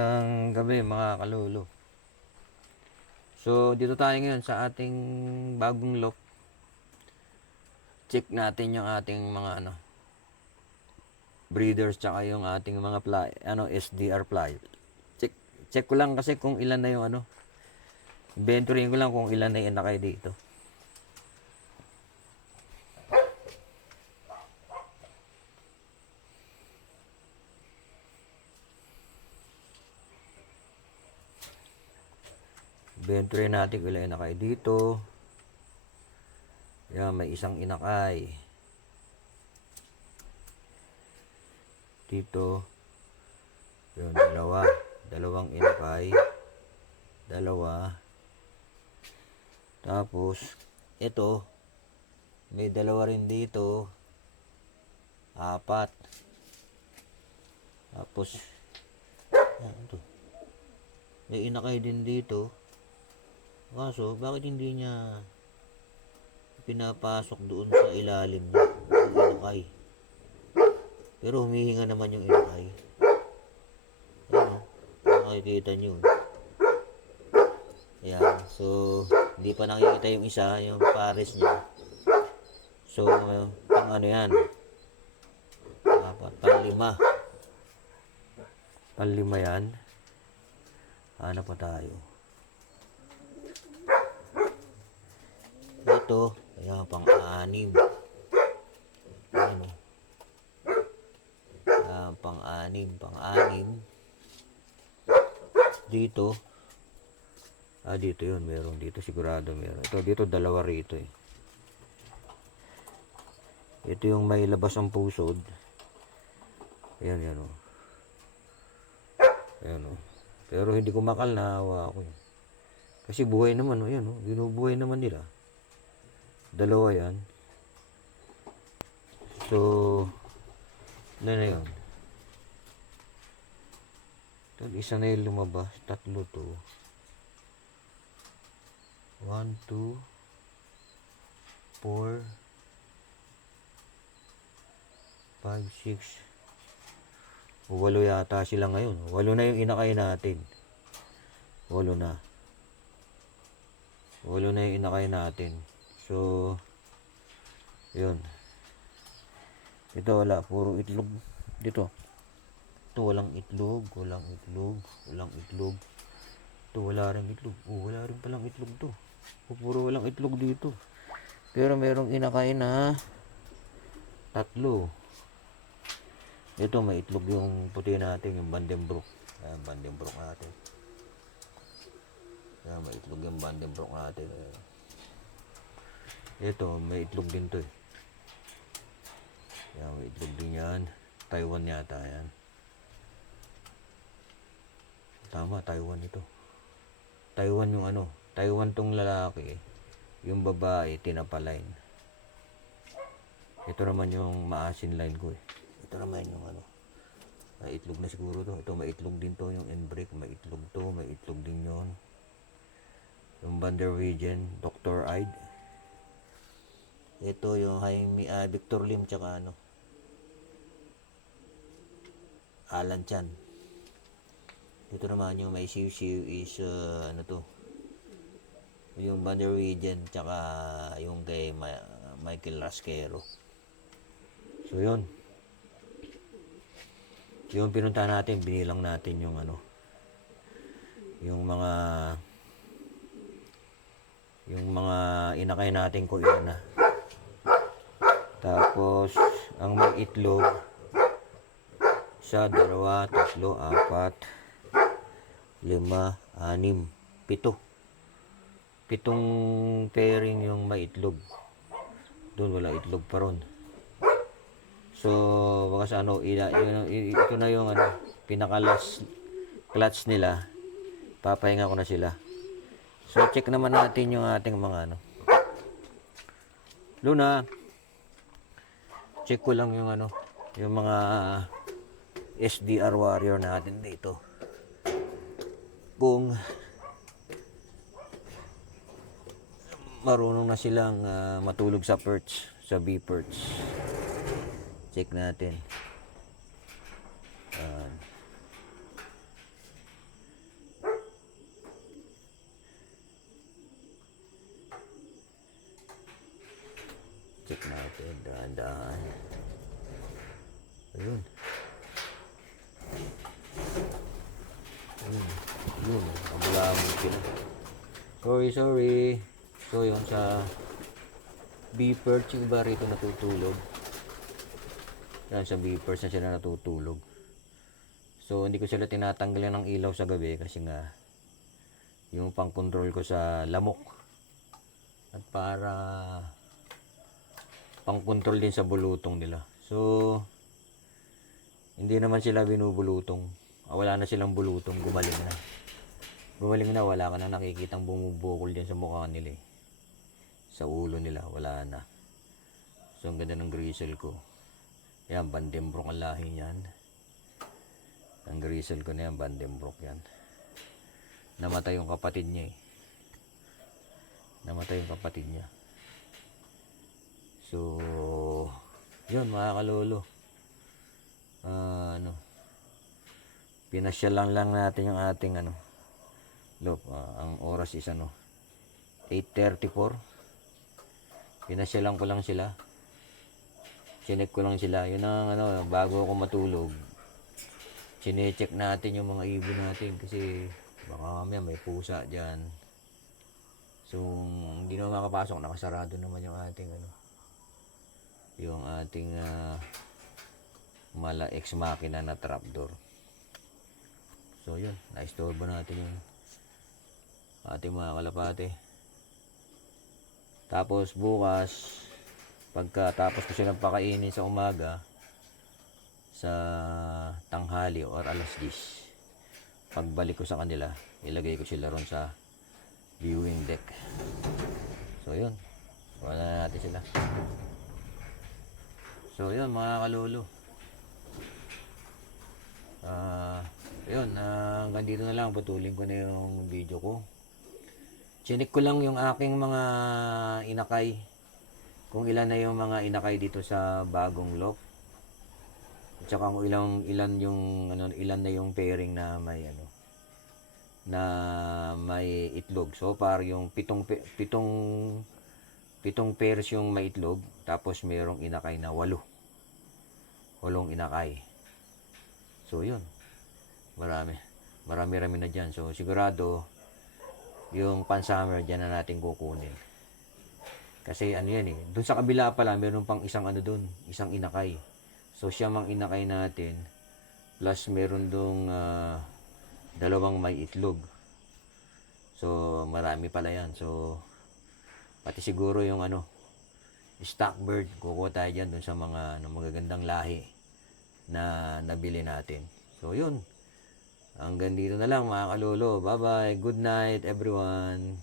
Ang gabi mga kalulu. So dito tayo ngayon sa ating bagong lock. Check natin yung ating mga breeders tsaka yung ating mga SDR fly. Check ko lang kasi kung ilan na yung inventorying ko lang kung ilan na yung inakay dito. Inventory natin kung ilan inakay dito. Yan, may isang inakay. Dito. Yun, dalawang inakay. Dalawa. Tapos, ito, may dalawa rin dito. 4. Tapos, ito. May inakay din dito. Kaso, bakit hindi niya pinapasok doon sa ilalim niya? Yung inakay. Pero humihinga naman yung inakay. Ano? Nakikita nyo. Ayan. So, hindi pa nakikita yung isa, yung pares niya. So, pang ano yan? Panlima. Panlima yan. Hanap pa tayo. Ito, ayan, pang-anim. Ayan, pang-anim. Dito, dito yun, meron dito, sigurado meron. Ito, dito, dalawa rito eh. Ito yung may labas ang pusod. Ayan, yan o. Ayan o. Pero hindi ko makal, nahawa ako eh. Kasi buhay naman o, yan o. Binubuhay naman nila. Dalawa yan. So, ano na yun? Isa na yung lumabas. Tatlo to. 1, 2, 4, 5, 6. 8 yata sila ngayon. 8 na yung inakay natin. 8 na. 8 na yung inakay natin. So, yun. Ito wala. Puro itlog. Dito. Ito walang itlog. Ito wala rin itlog. Wala rin palang itlog to. Puro walang itlog dito. Pero merong inakay na 3. Ito may itlog yung puti natin, yung Vandenbroek. Ayan, Vandenbroek natin. Ayan, may itlog yung Vandenbroek natin. Ayan. Ito, may itlog din to eh. Ayan, may itlog din yan. Taiwan yata yan. Tama, Taiwan ito. Taiwan yung Taiwan tong lalaki eh. Yung babae, Tinapa line. Ito naman yung maasin line ko eh. Ito naman yung may itlog na siguro to. Ito may itlog din to, yung Enbreak. May itlog to, may itlog din yon. Yung Vanderwegen, Dr. Ide. Ito yung Victor Lim tsaka Alan Chan. Ito naman yung may siw-siw is yung Vanderwegen tsaka yung kay Michael Rasquero. So yun. Yung pinunta natin, binilang natin yung yung mga inakay natin kung ilan na. Tapos ang may itlog 1, 2, 3, 4, 5, 6, 7. 7 pairing yung may itlog. Doon wala itlog pa ron. So baka sa ito na yung pinaka-last clutch nila. Papahinga ko na sila. So check naman natin yung ating mga Luna. Check ko lang yung yung mga SDR warrior natin dito. Kung marunong na silang matulog sa perch, sa bee perch. Check natin. check natin. Dahan-dahan. Ayun. Ayun. Ayun. Abulabog sila. Sorry. So, yun sa beepers, yung iba rito natutulog. Yan, sa beepers na sila natutulog. So, hindi ko sila tinatanggalan ng ilaw sa gabi kasi nga yung pang-control ko sa lamok. At para pang-control din sa bulutong nila. So, hindi naman sila binubulutong. Wala na silang bulutong, gumaling na. Gumaling na, wala ka na nakikitang bumubukol dyan sa mukha nila eh. Sa ulo nila, wala na. So, ang ganda ng grizzle ko. Yan, Vandenbroek ang lahi niyan. Ang grizzle ko na yan, Vandenbroek yan. Namatay yung kapatid niya eh. Namatay yung kapatid niya. So, yun mga kalolo. Pinasya lang natin yung ating ang oras is 8:34. Pinasya lang ko lang sila. Chinek ko lang sila. Yun ang bago ako matulog. Chinecheck natin yung mga ibon natin kasi baka mamaya may pusa dyan. So, hindi naman makapasok. Nakasarado naman yung ating mala ex machina na trapdoor. So, yun. Naistorbo natin yung ating mga kalapate. Tapos, bukas, pagkatapos ko silang pakainin sa umaga, sa tanghali or alas 10, pagbalik ko sa kanila, ilagay ko sila ron sa viewing deck. So, yun. Wala na natin sila. So, yun mga kalolo. Yun, hanggang dito na lang. Putulin ko na yung video ko. Chinik ko lang yung aking mga inakay. Kung ilan na yung mga inakay dito sa bagong loft. At saka kung ilan na yung pairing na may itlog. So far yung pitong pairs yung may itlog, tapos mayroong inakay na 8. 8 inakay. So yun. Marami na dyan. So sigurado yung pan-summer dyan na natin kukunin. Kasi yan eh. Doon sa kabila pala meron pang isang isang inakay. So siya mang inakay natin plus meron dong 2 may itlog. So marami pala yan. So pati siguro yung stock bird, kukuha tayo dyan dun sa mga magagandang lahi na nabili natin. So yun, hanggang dito na lang mga kalolo. Bye bye, good night everyone.